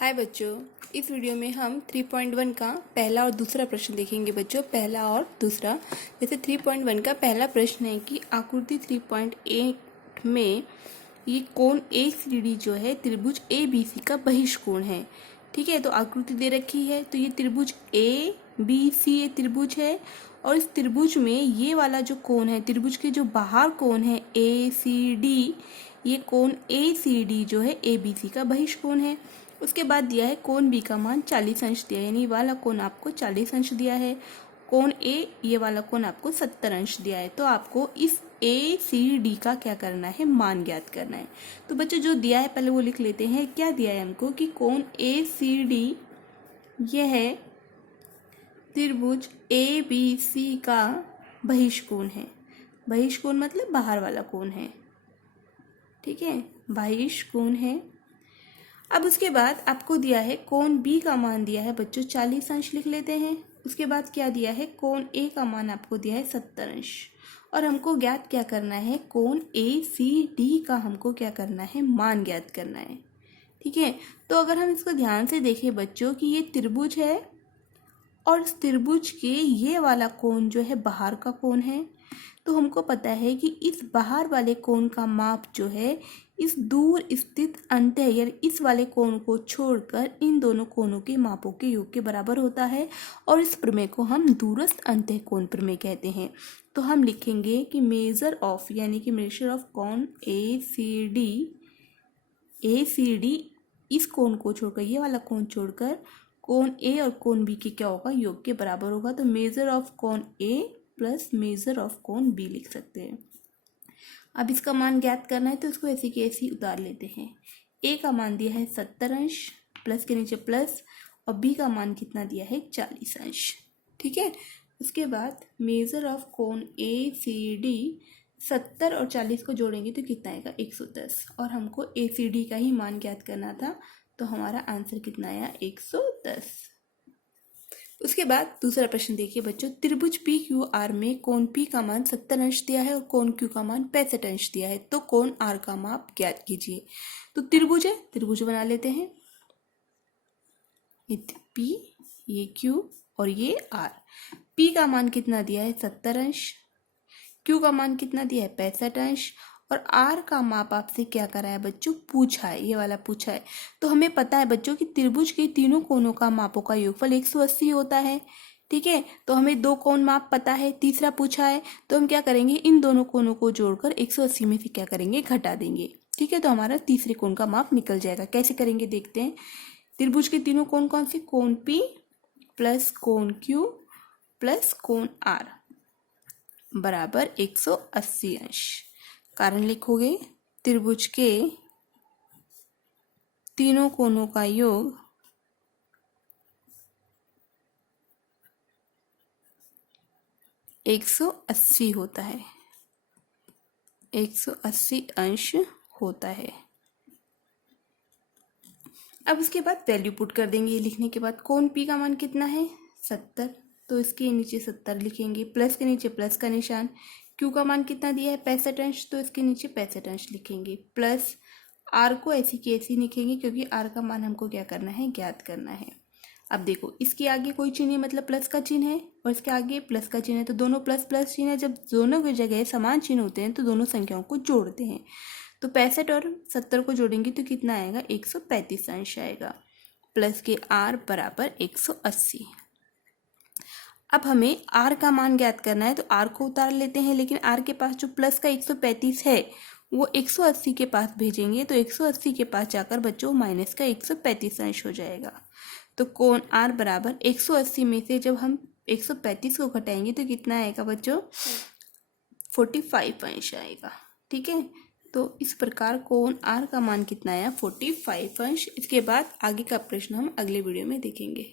हाय बच्चों, इस वीडियो में हम 3.1 का पहला और दूसरा प्रश्न देखेंगे बच्चों। पहला और दूसरा। जैसे 3.1 का पहला प्रश्न है कि आकृति 3.8 में ये कोण ACD जो है त्रिभुज ABC का बहिष्कोण है। ठीक है, तो आकृति दे रखी है, तो ये त्रिभुज ABC ये त्रिभुज है और इस त्रिभुज में ये वाला जो कोण है, त्रिभुज के जो बाहर कोण है ACD, ये कोण ACD जो है ABC का बहिष्कोण है। उसके बाद दिया है कोण B का मान 40 अंश दिया है, यानी वाला कोण आपको 40 अंश दिया है। कोण A ये वाला कोण आपको 70 अंश दिया है। तो आपको इस ACD का क्या करना है, मान ज्ञात करना है। तो बच्चों जो दिया है पहले वो लिख लेते हैं। क्या दिया है हमको कि कोण ACD यह है त्रिभुज ABC का बहिष्कोण है। बहिष्कोण मतलब बाहर वाला कोण है। ठीक है, बहिष्कोण है। अब उसके बाद आपको दिया है कोण B का मान दिया है बच्चों 40 अंश, लिख लेते हैं। उसके बाद क्या दिया है, कोण A का मान आपको दिया है 70 अंश और हमको ज्ञात क्या करना है, कोण ACD का हमको क्या करना है, मान ज्ञात करना है। ठीक है, तो अगर हम इसको ध्यान से देखें बच्चों कि ये त्रिभुज है और इस त्रिभुज के ये वाला कोण जो है बाहर का कोण है, तो हमको पता है कि इस बाहर वाले कोण का माप जो है इस दूर स्थित अंतः या इस वाले कोण को छोड़कर इन दोनों कोणों के मापों के योग के बराबर होता है और इस प्रमेय को हम दूरस्थ अंतः कोण प्रमेय कहते हैं। तो हम लिखेंगे कि मेजर ऑफ यानी कि मेजर ऑफ कोण ACD इस कोण को छोड़कर ये वाला कोण छोड़कर कोण A और कोण B के क्या होगा, योग के बराबर होगा। तो मेजर ऑफ कोण A प्लस मेजर ऑफ कोण B लिख सकते हैं। अब इसका मान ज्ञात करना है तो इसको ऐसे की ऐसे उतार लेते हैं। A का मान दिया है 70 अंश, प्लस के नीचे प्लस, और B का मान कितना दिया है 40 अंश। ठीक है, उसके बाद मेजर ऑफ कोण ACD 70 और 40 को जोड़ेंगे तो कितना आएगा 110, और हमको ACD का ही मान ज्ञात करना था, तो हमारा आंसर कितना आया 110। उसके बाद दूसरा प्रश्न देखिए बच्चों, त्रिभुज PQR में कोण P का मान 70 अंश दिया है और कोण Q का मान 65 अंश दिया है, तो कोण R का माप ज्ञात कीजिए। तो त्रिभुज है, त्रिभुज बना लेते हैं। ये P, ये Q और ये R। P का मान कितना दिया है 70 अंश, Q का मान कितना दिया है 65 अंश, और R का माप आपसे क्या करा है बच्चों, पूछा है, ये वाला पूछा है। तो हमें पता है बच्चों कि त्रिभुज के तीनों कोणों का मापों का योगफल 180 होता है। ठीक है, तो हमें दो कोण माप पता है, तीसरा पूछा है, तो हम क्या करेंगे, इन दोनों कोणों को जोड़कर 180 में से क्या करेंगे, घटा देंगे। ठीक है, तो हमारा तीसरे कोण का माप निकल जाएगा। कैसे करेंगे देखते हैं। त्रिभुज के तीनों कोण कौन से, कोण P प्लस कोण Q प्लस कोण R बराबर 180 अंश। कारण लिखोगे, त्रिभुज के तीनों कोणों का योग 180 होता है, 180 अंश होता है। अब उसके बाद वैल्यू पुट कर देंगे। लिखने के बाद कोण P का मान कितना है 70, तो इसके नीचे 70 लिखेंगे, प्लस के नीचे प्लस का निशान। Q का मान कितना दिया है 65 अंश, तो इसके नीचे 65 अंश लिखेंगे, प्लस R को ऐसी की ऐसी लिखेंगे क्योंकि R का मान हमको क्या करना है, ज्ञात करना है। अब देखो, इसके आगे कोई चिन्ह मतलब प्लस का चिन्ह है और इसके आगे प्लस का चिन्ह है, तो दोनों प्लस प्लस चिन्ह है। जब दोनों की जगह समान चिन्ह होते हैं तो दोनों संख्याओं को जोड़ते हैं। तो 65 और 70 को जोड़ेंगे तो कितना आएगा, 135 अंश आएगा, प्लस के R बराबर 180। अब हमें R का मान ज्ञात करना है, तो R को उतार लेते हैं, लेकिन R के पास जो प्लस का 135 है वो 180 के पास भेजेंगे, तो 180 के पास जाकर बच्चों माइनस का 135 अंश हो जाएगा। तो कोण R बराबर 180 में से जब हम 135 को घटाएंगे तो कितना आएगा बच्चों, 45 अंश आएगा। ठीक है, तो इस प्रकार कोण R का मान कितना आया, 45 अंश। इसके बाद आगे का प्रश्न हम अगले वीडियो में देखेंगे।